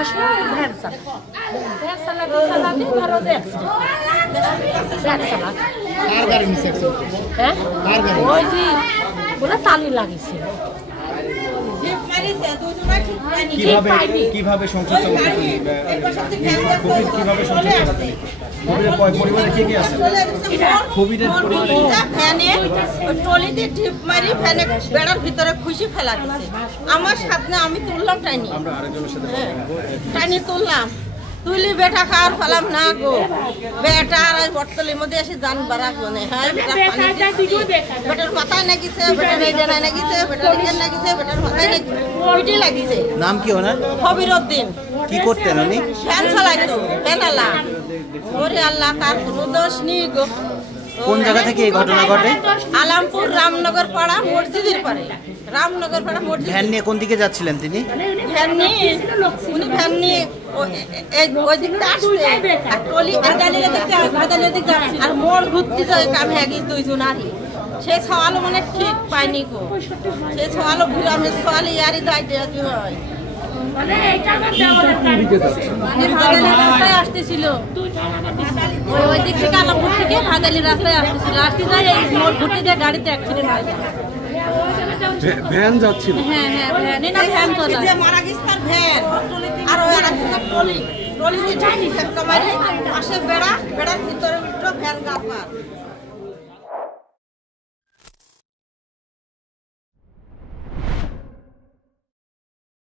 হাসপাতাল ভ্যান চালাতে ধরো যে ভ্যান চালাতে হ্যাঁ ওই যে বলে তালি লাগিয়েছে। কিভাবে সংসার চালাতে কিভাবে সংসার চালাতে পরিবারে কে কে আছে? কোভিডের ট্রলিতে ঢিপ মারি ফ্যানে বেড়ার ভিতরে খুশি ফেলা দিচ্ছে। আমার সাথে আমি তুললাম টাইনি, টাইনি তুললাম, তুলি বেটা খাওয়ার ফেলাম না গো। বেটা আর বটতলির মধ্যে এসে জান বাড়াবো না। হ্যাঁ বেটার মাথায় লাগিছে, বেটার এই জানায় লাগিছে, বেটার এই লাগিছে, বেটার মাথায় লাগিছে, লাগিছে। নাম কি ওনার? কবির উদ্দিন। কি করতেন উনি? ফ্যান চালাইতো, ফ্যান আলা। ওরে আল্লাহ, তার কোনো দোষ নেই গো। কোন জায়গা থেকে এই ঘটনা ঘটে? আলামপুর রামনগর পাড়া মসজিদের পাড়ে। রামনগর পাড়া মসজিদ। ভ্যান নিয়ে কোন দিকে যাচ্ছিলেন তিনি? ভ্যান নিয়ে উনি ভ্যান নিয়ে ওই দিকটা আসছে আর টলি আর মোড় ঘুরতে যায় কামে আগে দুইজন আরই। সে সওয়ালও মানে ঠিক পাইনি গো। সে সওয়ালও গ্রামের সওয়াল ইয়ারই দায়িত্ব হয়। আসতেছিল ওই দিক থেকে আলামপুর থেকে ভাদালি রাস্তায় আসতেছিল, আসতে যায় এই মোড় ঘুরতে যায় গাড়িতে অ্যাক্সিডেন্ট হয়ে যায়। ভ্যান যাচ্ছিল। হ্যাঁ হ্যাঁ ভ্যান না ভ্যান চলে মারা গেছে তার ভ্যান আর ওই একটা ট্রলি ট্রলিতে ধাক্কা মারি আসে বেড়ার ভিতরে ভ্যান গাড়